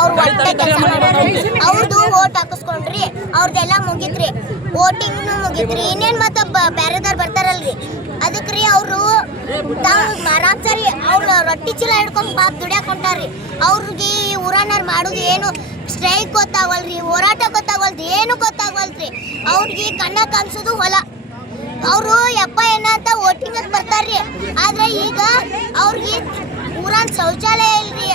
ಅವ್ರು ಒಟ್ಟೆ ಕೆಲಸ ಮಾಡೋದ್ರಿ, ಅವ್ರದ್ದು ಓಟ್ ಹಾಕಿಸ್ಕೊಂಡ್ರಿ, ಅವ್ರದ್ದೆಲ್ಲ ಮುಗಿತ್ರಿ, ವೋಟಿಂಗ್ನು ಮುಗಿತ್ರಿ. ಇನ್ನೇನು ಮತ್ತೆ ಬೇರೆದವ್ರು ಬರ್ತಾರಲ್ರಿ, ಅದಕ್ಕೆ ರೀ ಅವರು ಆರಾಮ್ ಸರಿ ಅವ್ರ ರೊಟ್ಟಿ ಚೀಲ ಹಿಡ್ಕೊಂಡು ಪಾಪ ದುಡಿಯಾಕ ಹೊಂಟಾರ್ರಿ. ಅವ್ರಿಗೆ ಊರನ್ನಾರು ಮಾಡೋದು ಏನು ಸ್ಟ್ರೈಕ್ ಗೊತ್ತಾಗವಲ್ರಿ, ಹೋರಾಟ ಗೊತ್ತಾಗವಲ್ರಿ, ಏನು ಗೊತ್ತಾಗವಲ್ರಿ. ಅವ್ರಿಗೆ ಕಣ್ಣ ಕಾಣಿಸೋದು ಹೊಲ. ಅವರು ಯಪ್ಪ ಏನಂತ ವೋಟಿಂಗ್ ಬರ್ತಾರ್ರಿ. ಆದ್ರೆ ಈಗ ಅವ್ರಿಗೆ ಊರನ್ ಶೌಚಾಲಯ ಇಲ್ರಿ.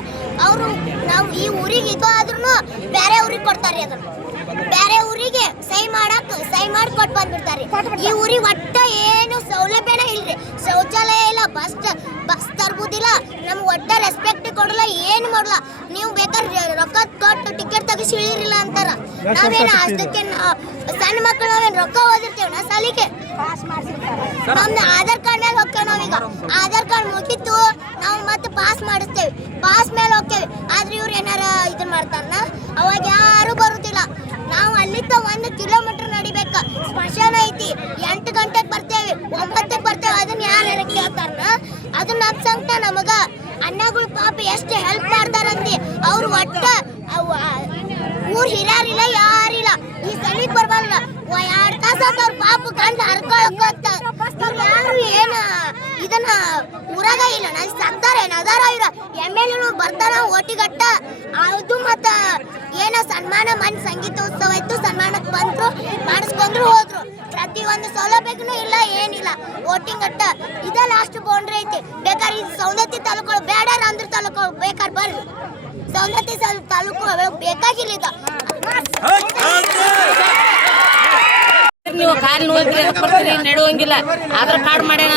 ಅವರು ನಾವು ಈ ಊರಿಗೆ ಇದು ಆದ್ರೂ ಬೇರೆ ಊರಿಗೆ ಕೊಡ್ತಾರ್ರಿ. ಅದನ್ನ ಬೇರೆ ಊರಿಗೆ ಸಹಿ ಮಾಡಿ ಕೊಟ್ಟು ಬಂದ್ಬಿಡ್ತಾರೆ. ಈ ಊರಿಗೆ ಒಟ್ಟ ಏನು ಸೌಲಭ್ಯನ ಇಲ್ರಿ, ಶೌಚಾಲಯ ಇಲ್ಲ, ಬಸ್ ತರ್ಬೋದಿಲ್ಲ, ನಮ್ಗೆ ಒಟ್ಟ ರೆಸ್ಪೆಕ್ಟ್ ಕೊಡಲ್ಲ, ಏನು ಮಾಡಲ್ಲ. ನೀವು ಬೇಕಾದ್ರೆ ರೊಕ್ಕ ಕೊಟ್ಟು ಟಿಕೆಟ್ ತೆಗಿಸಿ ಇಳಿರಿಲ್ಲ ಅಂತಾರ. ನಾವೇನು ಅಷ್ಟಕ್ಕೆ ಸಣ್ಣ ಮಕ್ಕಳು ನಾವೇನು ರೊಕ್ಕ ಓದಿರ್ತೇವೆ ನಾ ಸಾಲಿಗೆ. ನಮ್ದು ಆಧಾರ್ ಕಾರ್ಡ್ ಮೇಲೆ ಹೋಗ್ತೇವೆ. ನಾವೀಗ ಆಧಾರ್ ಕಾರ್ಡ್ ಮುಗಿತು, ನಾವು ಮತ್ತೆ ಪಾಸ್ ಮಾಡಿಸ್ತೇವೆ, ಪಾಸ್ ಮೇಲೆ ಹೋಗ್ತೇವೆ. ಆದ್ರೆ ಇವ್ರು ಏನಾರ ಇದನ್ನ ಮಾಡ್ತಾರ, ಅವಾಗ ಯಾರು ಬರುದಿಲ್ಲ. ನಾವು ಅಲ್ಲಿಂದ 1 ಕಿಲೋಮೀಟರ್ ನಡಿಬೇಕ, ಸ್ಮಶಾನ ಐತಿ, 8 ಗಂಟೆಗೆ ಬರ್ತೇವೆ, 9ಕ್ಕೆ ಬರ್ತೇವೆ. ಅದನ್ನ ಯಾರು ಕೇಳ್ತಾರ? ಅದನ್ನ ಅಪ್ಸಂತ ನಮಗ ಅಣ್ಣಗಳು ಪಾಪ ಎಷ್ಟು ಹೆಲ್ಪ್ ಮಾಡ್ತಾರಂತಿ. ಅವ್ರು ಒಟ್ಟ ಊರ್ ಹಿರಿಯರಿಲ್ಲ, ಯಾರಿಲ್ಲ. ಈ ಸಲೀಕ್ ಬರ್ಬಾರ್ದ 2 ತಾಸ ಅವ್ರ ಪಾಪ ಗಂಡ ಹರ್ಕೊಳಕ ಯಾರು ಏನ ಇದನ್ನ ಊರಾಗ ಇಲ್ಲ. ನಾನು ಸತ್ತಾರ ಏನದಾರ ಇವ್ರ MLA ಬರ್ತಾರ ಓಟಿಗಟ್ಟ. ಅದು ಮತ್ತ ಏನ ಸನ್ಮಾನ ಮನ್ ಸಂಗೀತ ಉತ್ಸವ ಇತ್ತು, ಸನ್ಮಾನಕ್ಕೆ ಬಂದ್ರು, ಮಾಡಿಸ್ಕೊಂಡ್ರು, ಹೋದ್ರು. ಪ್ರತಿಯೊಂದು ಸೌಲಭ್ಯನೂ ಇಲ್ಲ, ಏನಿಲ್ಲ. ವೋಟಿಂಗ್ ಅಟ್ಟ ಇದ ಲಾಸ್ಟ್ ಬೌಂಡ್ರಿ ಐತಿ. ಬೇಕಾದ್ರೆ ಇದು ಸೌಂದತ್ತಿ ತಾಲೂಕು ಬೇಡ, ರಾಮದುರ್ಗ ತಾಲೂಕು ಬೇಕಾದ್ರೆ ಬರ್ರಿ. ಸೌಂದತ್ತಿ ತಾಲೂಕು ಬೇಕಾಗಿಲ್ಲ ಇದು. ನೀವು ಕಾಲು ನೋಡ್ರಿ ಬರ್ತೀರಿ, ನೆಡುವಂಗಿಲ್ಲ. ಆಧಾರ್ ಕಾರ್ಡ್ ಮಾಡ್ಯಾನ,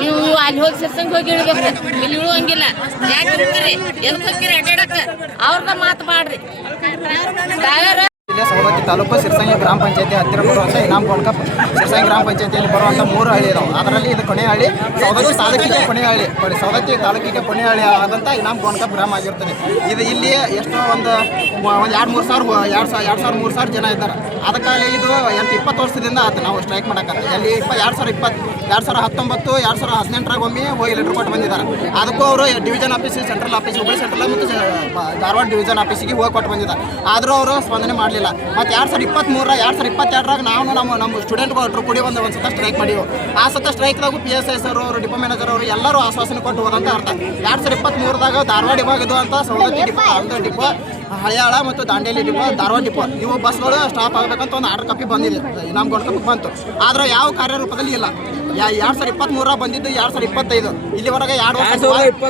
ನೀವು ಅಲ್ಲಿ ಹೋಗಿ ಸಿರ್ಸಂಗ್ ಹೋಗಿ ಇಳ್ಬೇಕು, ಇಲ್ಲಿ ಇಳುವಂಗಿಲ್ಲ. ಯಾಕೆ ಇರ್ತೀರಿ, ಎದಕ್ಕೆ ಹೋಗ್ತೀರಿ ಅಡ್ಡಾಡಕ್ಕ? ಅವ್ರದ ಮಾತು ಮಾಡ್ರಿ. ಸವದತ್ತಿ ತಾಲೂಕು ಸಿರ್ಸಂಗಿ ಗ್ರಾಮ ಪಂಚಾಯತಿ ಹತ್ತಿರ ಬರುವಂಥ ಇನಾಮ್ ಗೋಲ್ಕಪ್ ಸಿರ್ಸಂಗಿ ಗ್ರಾಮ ಪಂಚಾಯತಿಯಲ್ಲಿ ಬರುವಂಥ 3 ಹಳ್ಳಿ ಇದಾವೆ. ಅದರಲ್ಲಿ ಇದು ಕೊನೆ ಹಳ್ಳಿ, ಸವದತ್ತಿ ತಾಲೂಕಿಗೆ ಕೊನೆ ಹಳ್ಳಿ, ಸವದತ್ತಿ ತಾಲೂಕಿಗೆ ಕೊನೆ ಹಳ್ಳಿ ಆದಂಥ ಇನಾಮ್ ಗೋಲ್ಕಪ್ ಗ್ರಾಮ ಆಗಿರ್ತದೆ. ಇದು ಇಲ್ಲಿ ಎಷ್ಟೋ ಒಂದು 2-3 ಸಾವಿರ ಜನ ಇದ್ದಾರೆ. ಅದಕ್ಕಾಗಿ ಇದು 20 ವರ್ಷದಿಂದ ಆಯ್ತು ನಾವು ಸ್ಟ್ರೈಕ್ ಮಾಡಕ್ಕೆ. ಅಲ್ಲಿ 2020, 2019, 2018 ಒಮ್ಮೆ ಹೋಗಿ ಲೆಟರ್ ಕೊಟ್ಟು ಬಂದಿದ್ದಾರೆ. ಅದಕ್ಕೂ ಅವರು division office, central office, Hubballi central ಮತ್ತು ಧಾರವಾಡ ಡಿವಿಷನ್ ಆಫೀಸಿಗೆ ಹೋಗಿ ಕೊಟ್ಟು ಬಂದಿದ್ದಾರೆ. ಆದರೂ ಅವರು ಸ್ಪಂದನೆ ಮಾಡಲಿಲ್ಲ. ಮತ್ತು 2023, 2022 ನಾವು ನಮ್ಮ ಸ್ಟೂಡೆಂಟ್ಗಳು ಕೂಡಿ ಒಂದು ಸತ ಸ್ಟ್ರೈಕ್ ಮಾಡಿವು. ಆ ಸತ ಸ್ಟ್ರೈಕ್ದಾಗೂ PSI ಸರ್ ಅವರು, ಡಿಪೋ ಮ್ಯಾನೇಜರ್ ಅವರು ಎಲ್ಲರೂ ಆಶ್ವಾಸನೆ ಕೊಟ್ಟು ಹೋದಂತ ಅರ್ಥ. 2023ದಾಗ ಧಾರವಾಡ ವಿಭಾಗದ್ದು ಅಂತ ಸವದತ್ತಿ ಡಿಪೋ, ಆಂಧ್ರ ಡಿಪೋ, ಹಳಿಯಾಳ ಮತ್ತು ದಾಂಡೇಲಿ ಡಿಪೋ, ಧಾರವಾಡ ಡಿಪೋ ಇವು ಬಸ್ಗಳು ಸ್ಟಾಪ್ ಆಗಬೇಕಂತ ಒಂದು ಆರ್ಡರ್ ಕಾಪಿ ಬಂದಿದೆ, ಇನಾಮ್ ಗೋಲ್ಕಪ್ ಬಂತು. ಆದರೆ ಯಾವ ಕಾರ್ಯರೂಪದಲ್ಲಿ ಇಲ್ಲ. 2023 ಬಂದಿದ್ದು 2025 ಇಲ್ಲಿವರೆಗೆ 2 ವರ್ಷ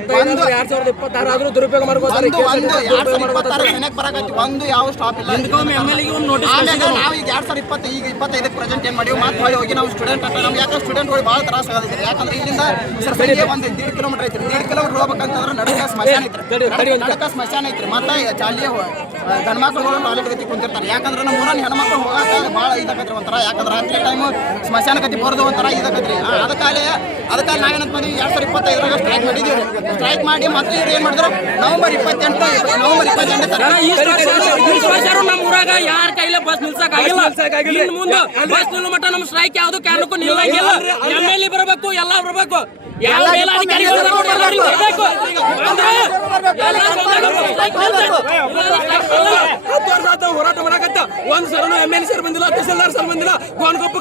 2026 ದುರುಪಯೋಗ ಮಾಡ್ಕೋತಾರೆ. 2026 ಸೆನೆಕ್ ಬರಕತ್ತಿ, ಒಂದು ಯಾವ ಸ್ಟಾಪ್ ಇಲ್ಲ. ನಾವು ಈಗ 2020 ಈಗ 25 ಪ್ರೆಸೆಂಟ್ ಏನು ಮಾಡಿವಿ. ಮತ್ತೆ ಹೋಗಿ ನಾವು ಸ್ಟೂಡೆಂಟ್ ಅಂತ ನಮ್ಗೆ ಯಾಕಂದ್ರೆ ಸ್ಟೂಡೆಂಟ್ಗಳು ಭಾಳ ತ್ರಾಸ ಆಗುತ್ತೆ. ಯಾಕಂದ್ರೆ ಇಲ್ಲಿಂದ ಸರ್ಸಂಗೆ ಒಂದು 1.5 ಕಿಲೋಮೀಟರ್ ಐತ್ರಿ. 1.5 ಕಿಲೋಮೀಟರ್ ಹೋಗ್ಬೇಕಂತಂದ್ರೆ ನಡುಕ ಸ್ಮಶಾನ ಐತ್ರಿ. ಮತ್ತೆ ಅಲ್ಲಿ ಗಂಡ್ಮಕ್ಳುಗಳು ಟಾಯ್ಲೆಟ್ ಗತಿ ಕುಂತಿರ್ತಾರೆ. ಯಾಕಂದ್ರೆ ನಮ್ಮ ಊರನ್ನ ಹೆಣ್ಮಕ್ಳು ಹೋಗಾಕ ಭಾಳ ಇದಾಕತ್ರಿ ಒಂಥರ. ಯಾಕಂದ್ರೆ ರಾತ್ರಿ ಟೈಮು ಸ್ಮಶಾನ ಗತಿ ಬರೋದು ಒಂಥರ ಇದಾಕತ್ರಿ. ಅದಕ್ಕಾಗಿ ನಾವೇನಂತ ಮಾಡಿದ್ವಿ, 2025 ಸ್ಟ್ರೈಕ್ ಮಾಡಿದ್ದೀವಿ. ಸ್ಟ್ರೈಕ್ ಮಾಡಿ ಮತ್ತೆ ಇವ್ರು ಏನು ಮಾಡಿದ್ರು, ನವೆಂಬರ್ 28 ನಮ್ಮ ಊರಾಗ ಯಾರ ಕೈಲೇ ಬಸ್ ನಿಲ್ಸಕ್ಕಾಗಿಲ್ಲ. ಇನ್ನು ಮುಂದೆ ಬಸ್ ನಿಲ್ಲ ಮಟ್ಟ ನಮ್ಮ ಸ್ಟ್ರೈಕ್ ಯಾವ್ದು ಕಾರಣಕ್ಕೂ ನಿಲ್ಲಂಗಿಲ್ಲ. MLA ಬರಬೇಕು, ಎಲ್ಲ ಬರಬೇಕು, ಯಾವ ಮೇಲಾಧಿಕಾರಿಗಳು ಬರಬೇಕು. 10 ವರ್ಷ ಆತ ಹೋರಾಟ ಮಾಡಕತ್ತ ಒಂದ್ ಸರನು MLA ಸರ್ ಬಂದಿಲ್ಲ, ತಹಸೀಲ್ದಾರ್ ಸರ್ ಬಂದಿಲ್ಲ. ಗೋನ್ಕೊಪ್ಪ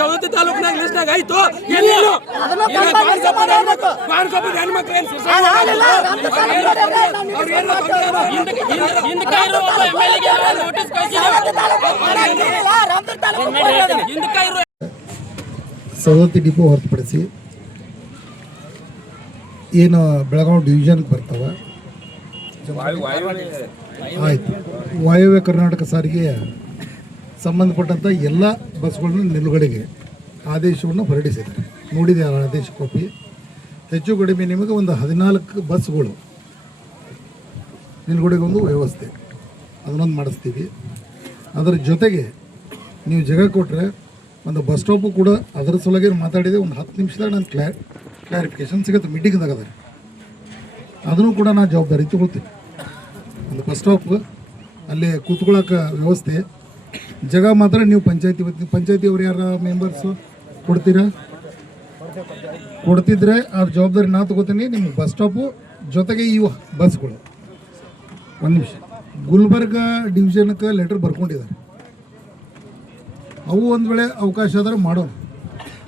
ಸವದತ್ತಿ ತಾಲೂಕಿನಾಗ ಲಿಸ್ಟ್ನಾಗ ಆಯ್ತು. ಎಲ್ಲೇನು ಗೋನ್ಕೊಪ್ಪ ಹೆಣ್ಮಕ್ಳು ಏನ್ ಸವದತ್ತಿ ಡಿಪೋ ಹೊರತುಪಡಿಸಿ ಏನು ಬೆಳಗಾವಿ ಡಿವಿಷನ್ಗೆ ಬರ್ತಾವ ಆಯಿತು. ವಾಯವ್ಯ ಕರ್ನಾಟಕ ಸಾರಿಗೆಯ ಸಂಬಂಧಪಟ್ಟಂಥ ಎಲ್ಲ ಬಸ್ಗಳನ್ನ ನಿಲುಗಡೆಗೆ ಆದೇಶವನ್ನು ಹೊರಡಿಸಿದ್ದಾರೆ. ನೋಡಿದೆ ಆ ಆದೇಶ ಕಾಪಿ. ಹೆಚ್ಚು ಕಡಿಮೆ ನಿಮಗೆ ಒಂದು 14 ಬಸ್ಗಳು ನಿಲುಗಡೆಗೆ ಒಂದು ವ್ಯವಸ್ಥೆ ಅದನ್ನೊಂದು ಮಾಡಿಸ್ತೀವಿ. ಅದರ ಜೊತೆಗೆ ನೀವು ಜಾಗ ಕೊಟ್ಟರೆ ಒಂದು ಬಸ್ ಸ್ಟಾಪು ಕೂಡ ಅದರ ಸಲುವಾಗಿ ಮಾತಾಡಿದೆ. ಒಂದು 10 ನಿಮಿಷದಾಗ ನಾನು ಕ್ಲಾರಿಫಿಕೇಷನ್ ಸಿಗುತ್ತೆ. ಮೀಟಿಂಗ್ದಾಗ ಅದ ಅದನ್ನು ಕೂಡ ನಾನು ಜವಾಬ್ದಾರಿ ತಗೊಳ್ತೀನಿ. ಒಂದು ಬಸ್ ಸ್ಟಾಪ್ ಅಲ್ಲಿ ಕೂತ್ಕೊಳ್ಳೋಕೆ ವ್ಯವಸ್ಥೆ ಜಾಗ ಮಾತ್ರ ನೀವು ಪಂಚಾಯತಿ ಅವ್ರು ಯಾರ ಮೆಂಬರ್ಸು ಕೊಡ್ತಿದ್ರೆ ಆ ಜವಾಬ್ದಾರಿ ನಾನು ತಗೋತೀನಿ. ನಿಮ್ಮ ಬಸ್ ಸ್ಟಾಪು ಜೊತೆಗೆ ಈ ಬಸ್ಗಳು ಒಂದು ನಿಮಿಷ ಗುಲ್ಬರ್ಗ ಡಿವಿಷನ್ಗೆ ಲೆಟರ್ ಬರ್ಕೊಂಡಿದ್ದಾರೆ. ಅವು ಒಂದು ವೇಳೆ ಅವಕಾಶ ಆದ್ರೆ ಮಾಡೋಣ.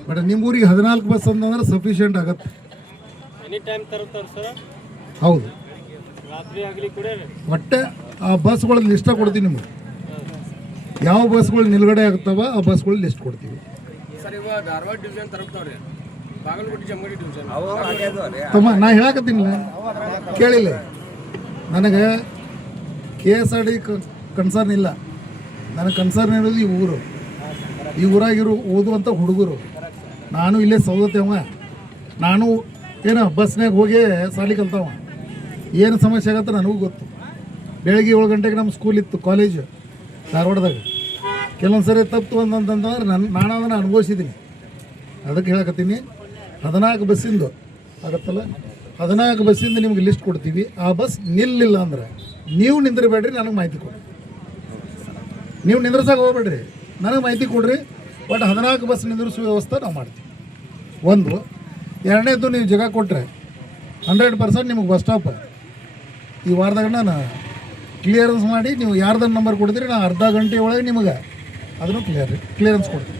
ಬಟ್ ನಿಮ್ಮ ಊರಿಗೆ 14 ಬಸ್ ಅಂತಂದ್ರೆ ಸಫಿಷಿಯೆಂಟ್ ಆಗತ್ತೆ. ಹೌದು, ಒಟ್ಟೆ ಆ ಬಸ್ಗಳ ಲಿಸ್ಟ ಕೊಡ್ತೀವಿ ನಿಮಗೆ. ಯಾವ ಬಸ್ಗಳು ನಿಲುಗಡೆ ಆಗ್ತಾವ ಆ ಬಸ್ಗಳು ಲಿಸ್ಟ್ ಕೊಡ್ತೀವಿ. ತಮ್ಮ ನಾ ಹೇಳಕತ್ತೀನಿಲ್ಲ, ಕೇಳಿಲ್ಲ. ನನಗೆ KSRD ಕನ್ಸರ್ನ್ ಇಲ್ಲ. ನನಗೆ ಕನ್ಸರ್ನ್ ಇರೋದು ಈ ಊರಾಗಿರೋ ಓದುವಂಥ ಹುಡುಗರು. ನಾನು ಇಲ್ಲೇ ಸೌದತ್ತೇವ. ನಾನು ಏನೋ ಬಸ್ನಾಗ ಹೋಗಿ ಸಾಲಿ ಕಲ್ತಾವ. ಏನು ಸಮಸ್ಯೆ ಆಗತ್ತೆ ನನಗೂ ಗೊತ್ತು. ಬೆಳಗ್ಗೆ 7 ಗಂಟೆಗೆ ನಮ್ಮ ಸ್ಕೂಲ್ ಇತ್ತು, ಕಾಲೇಜು ಧಾರವಾಡದಾಗ. ಕೆಲವೊಂದು ಸರಿ ತಪ್ಪು ಅಂತಂತಂದ್ರೆ ನಾನು ಅದನ್ನು ಅನುಭವಿಸಿದ್ದೀನಿ. ಅದಕ್ಕೆ ಹೇಳಕತ್ತೀನಿ, 14 ಬಸ್ಸಿಂದು ಆಗತ್ತಲ್ಲ, 14 ಬಸ್ಸಿಂದ ನಿಮ್ಗೆ ಲಿಸ್ಟ್ ಕೊಡ್ತೀವಿ. ಆ ಬಸ್ ನಿಲ್ಲಿಲ್ಲ ಅಂದ್ರೆ ನೀವು ನಿಂದಿರಬೇಡ್ರಿ, ನನಗೆ ಮಾಹಿತಿ ಕೊಡಿ. ನೀವು ನಿಂದ್ರಸಾಗ ಹೋಗ್ಬೇಡ್ರಿ, ನನಗೆ ಮಾಹಿತಿ ಕೊಡ್ರಿ. ಬಟ್ 14 ಬಸ್ ನಿಂದ್ರಿಸೋ ವ್ಯವಸ್ಥೆ ನಾವು ಮಾಡ್ತೀವಿ. ಒಂದು. ಎರಡನೇದು, ನೀವು ಜಾಗ ಕೊಟ್ಟರೆ 100% ನಿಮಗೆ ಬಸ್ ಸ್ಟಾಪ್ ಈ ವಾರದಾಗ ನಾನು ಕ್ಲಿಯರೆನ್ಸ್ ಮಾಡಿ, ನೀವು ಯಾರ್ದನ್ನು ನಂಬರ್ ಕೊಡ್ತೀರಿ ನಾನು ಅರ್ಧ ಗಂಟೆ ಒಳಗೆ ನಿಮಗೆ ಅದನ್ನು ಕ್ಲಿಯರೆನ್ಸ್ ಕೊಡ್ತೀವಿ.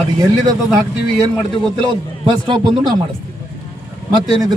ಅದು ಎಲ್ಲಿದೆ ತಂದು ಹಾಕ್ತೀವಿ, ಏನು ಮಾಡ್ತೀವಿ ಗೊತ್ತಿಲ್ಲ. ಒಂದು ಬಸ್ ಸ್ಟಾಪ್ ಒಂದು ನಾವು ಮಾಡಿಸ್ತೀವಿ. ಮತ್ತೇನಿದ್ರೆ